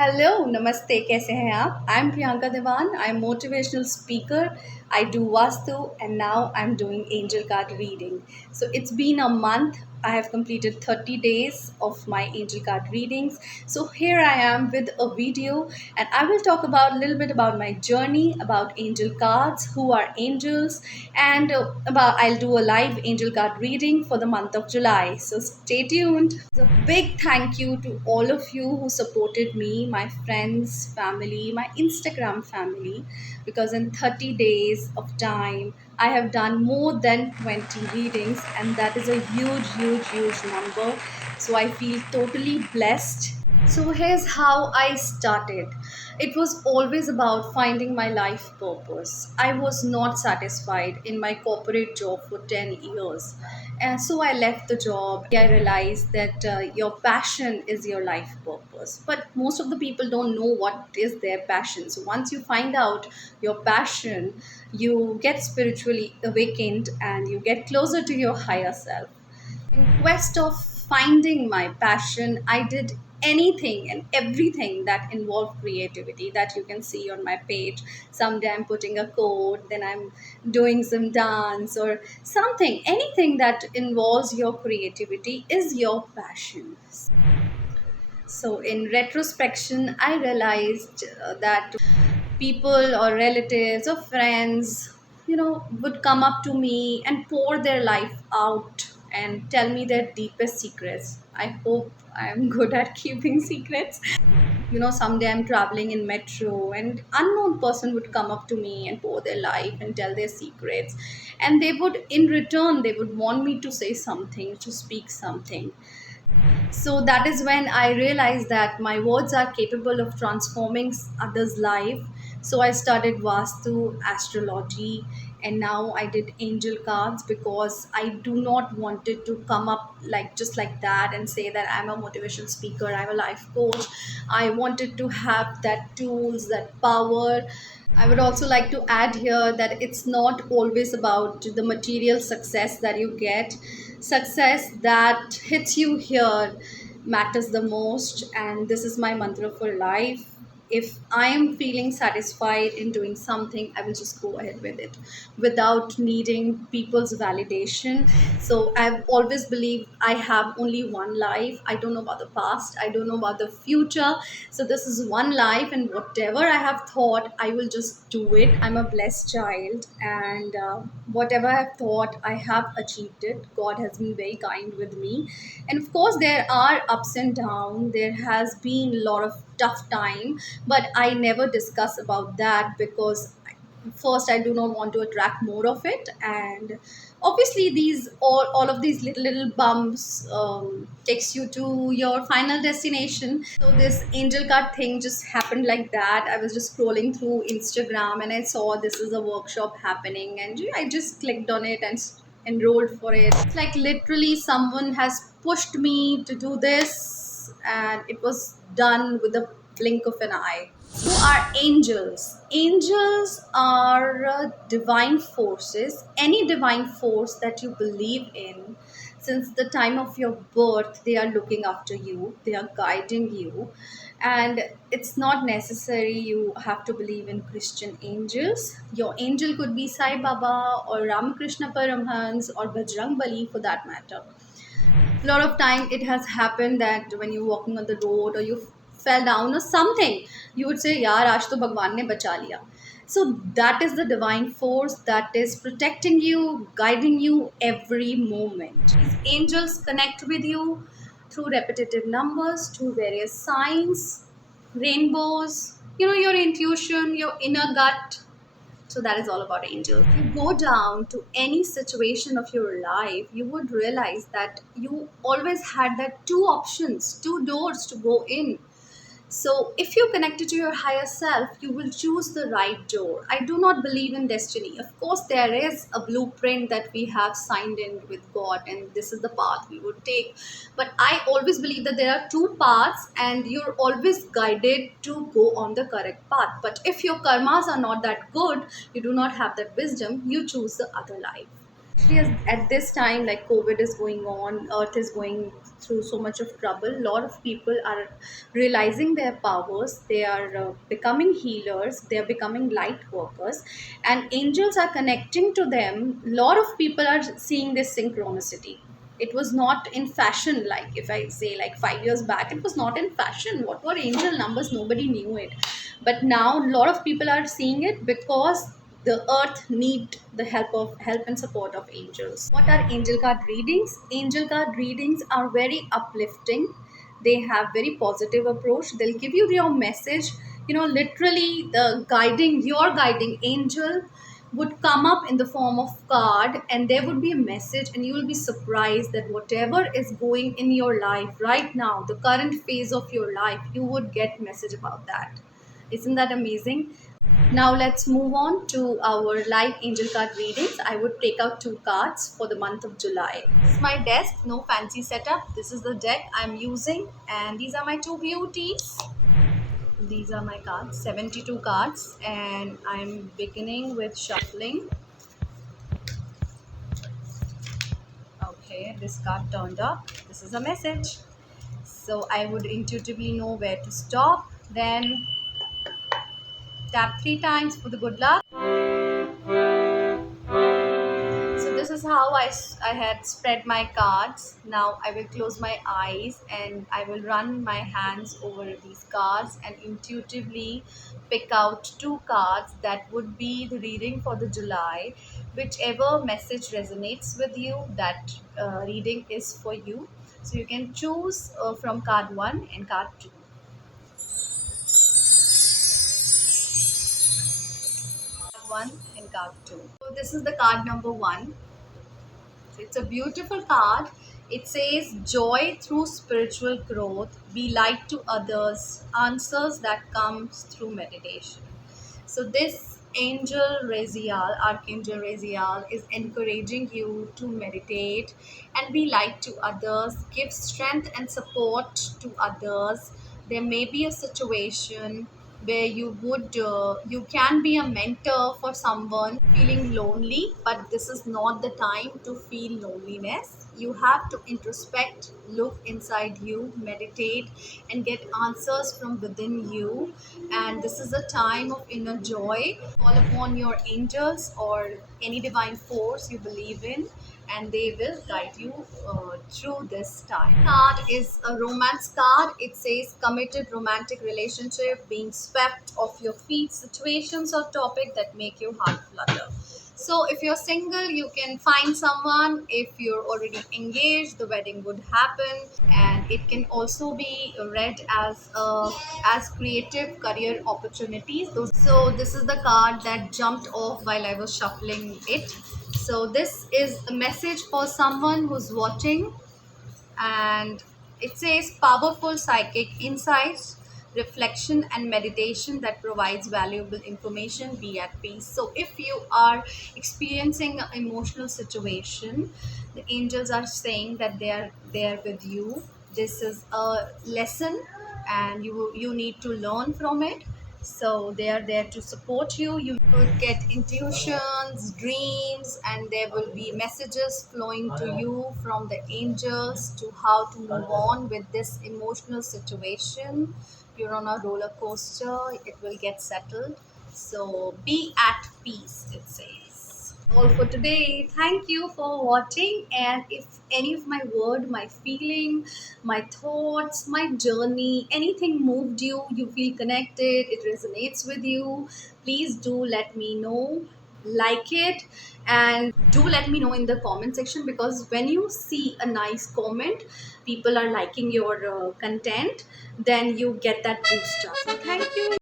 Hello नमस्ते कैसे हैं आप आई एम प्रियंका देवान I am motivational speaker I do Vastu and now I'm doing angel card reading. So it's been a month. I have completed 30 days of my angel card readings. So here I am with a video and I will talk about a little bit about my journey, about angel cards, who are angels, and about I'll do a live angel card reading for the month of July. So stay tuned. So big thank you to all of you who supported me, my friends, family, my Instagram family, because in 30 days of time, I have done more than 20 readings, and that is a huge, huge, huge number. So I feel totally blessed. So here's how I started. It was always about finding my life purpose. I was not satisfied in my corporate job for 10 years. And so I left the job. I realized that your passion is your life purpose. But most of the people don't know what is their passion. So once you find out your passion, you get spiritually awakened and you get closer to your higher self. In quest of finding my passion, I did anything and everything that involved creativity that you can see on my page. Someday I'm putting a code, then I'm doing some dance or something. Anything that involves your creativity is your passion. So in retrospection, I realized that people or relatives or friends, would come up to me and pour their life out and tell me their deepest secrets. I hope I am good at keeping secrets. Someday I'm traveling in metro and unknown person would come up to me and pour their life and tell their secrets, and they would in return they would want me to say something, to speak something. So that is when I realized that my words are capable of transforming others' life. So I studied Vastu, astrology, and now I did angel cards because I do not want it to come up like just like that and say that I'm a motivational speaker, I'm a life coach. I wanted to have that tools, that power. I would also like to add here that it's not always about the material success that you get. Success that hits you here matters the most, and this is my mantra for life. If I am feeling satisfied in doing something, I will just go ahead with it without needing people's validation. So I've always believed I have only one life. I don't know about the past, I don't know about the future. So this is one life, and whatever I have thought, I will just do it. I'm a blessed child, and whatever I have thought, I have achieved it. God has been very kind with me, and of course, there are ups and downs. There has been a lot of tough time, but I never discuss about that because first I do not want to attract more of it, and obviously these all of these little bumps takes you to your final destination. So this angel card thing just happened like that. I was just scrolling through Instagram and I saw this is a workshop happening, and I just clicked on it and enrolled for it. It's like literally someone has pushed me to do this, and it was done with the blink of an eye. Who are angels? Angels are divine forces, any divine force that you believe in. Since the time of your birth, they are looking after you, they are guiding you. And it's not necessary you have to believe in Christian angels. Your angel could be Sai Baba or Ramakrishna Paramhans or Bajrang Bali for that matter. A lot of time it has happened that when you're walking on the road or you fell down or something, you would say yaar aaj to bhagwan ne bacha liya. So that is the divine force that is protecting you, guiding you every moment. These angels connect with you through repetitive numbers, through various signs, rainbows, your intuition, your inner gut. So that is all about angels. If you go down to any situation of your life, you would realize that you always had that two options, two doors to go in. So, if you connected to your higher self, you will choose the right door. I do not believe in destiny. Of course, there is a blueprint that we have signed in with God, and this is the path we would take. But I always believe that there are two paths, and you're always guided to go on the correct path. But if your karmas are not that good, you do not have that wisdom, you choose the other life. Especially at this time, like COVID is going on, earth is going through so much of trouble. A lot of people are realizing their powers. They are becoming healers, they are becoming light workers, and angels are connecting to them. A lot of people are seeing this synchronicity. It was not in fashion, like if I say like 5 years back, it was not in fashion. What were angel numbers? Nobody knew it. But now a lot of people are seeing it because the earth need the help and support of angels. What are angel card readings? Angel card readings are very uplifting. They have very positive approach. They'll give you your message. Literally the guiding your guiding angel would come up in the form of card, and there would be a message, and you will be surprised that whatever is going in your life right now, the current phase of your life, you would get message about that. Isn't that amazing? Now let's move on to our live angel card readings. I would take out two cards for the month of July. This is my desk, no fancy setup. This is the deck I'm using, and these are my two beauties. These are my cards, 72 cards, and I'm beginning with shuffling. Okay, this card turned up. This is a message. So I would intuitively know where to stop. Then tap three times for the good luck. So this is how I had spread my cards. Now I will close my eyes and I will run my hands over these cards and intuitively pick out two cards that would be the reading for the July. Whichever message resonates with you, that reading is for you. So you can choose from card 1 and card 2. Card 1 and card 2. So this is the card number 1. It's a beautiful card. It says, joy through spiritual growth, be light to others, answers that comes through meditation. So this angel Raziel, Archangel Raziel, is encouraging you to meditate and be light to others, give strength and support to others. There may be a situation where you can be a mentor for someone feeling lonely, but this is not the time to feel loneliness. You have to introspect, look inside you, meditate, and get answers from within you. And this is a time of inner joy. Call upon your angels or any divine force you believe in, and they will guide you through this time. Card is a romance card. It says committed romantic relationship, being swept off your feet, situations or topic that make your heart flutter. So if you're single, you can find someone. If you're already engaged, the wedding would happen. And it can also be read as creative career opportunities. So this is the card that jumped off while I was shuffling it. So this is a message for someone who's watching, and it says powerful psychic insights, reflection and meditation that provides valuable information. Be at peace. So if you are experiencing an emotional situation, the angels are saying that they are there with you. This is a lesson, and you need to learn from it. So they are there to support you. You could get intuitions, dreams, and there will be messages flowing to you from the angels to how to move on with this emotional situation. You're on a roller coaster, it will get settled. So be at peace, it says. All for today. Thank you for watching. And if any of my word, my feeling, my thoughts, my journey, anything moved you, you feel connected, it resonates with you, please do let me know. Like it, and do let me know in the comment section, because when you see a nice comment, people are liking your content, then you get that boost up. So thank you.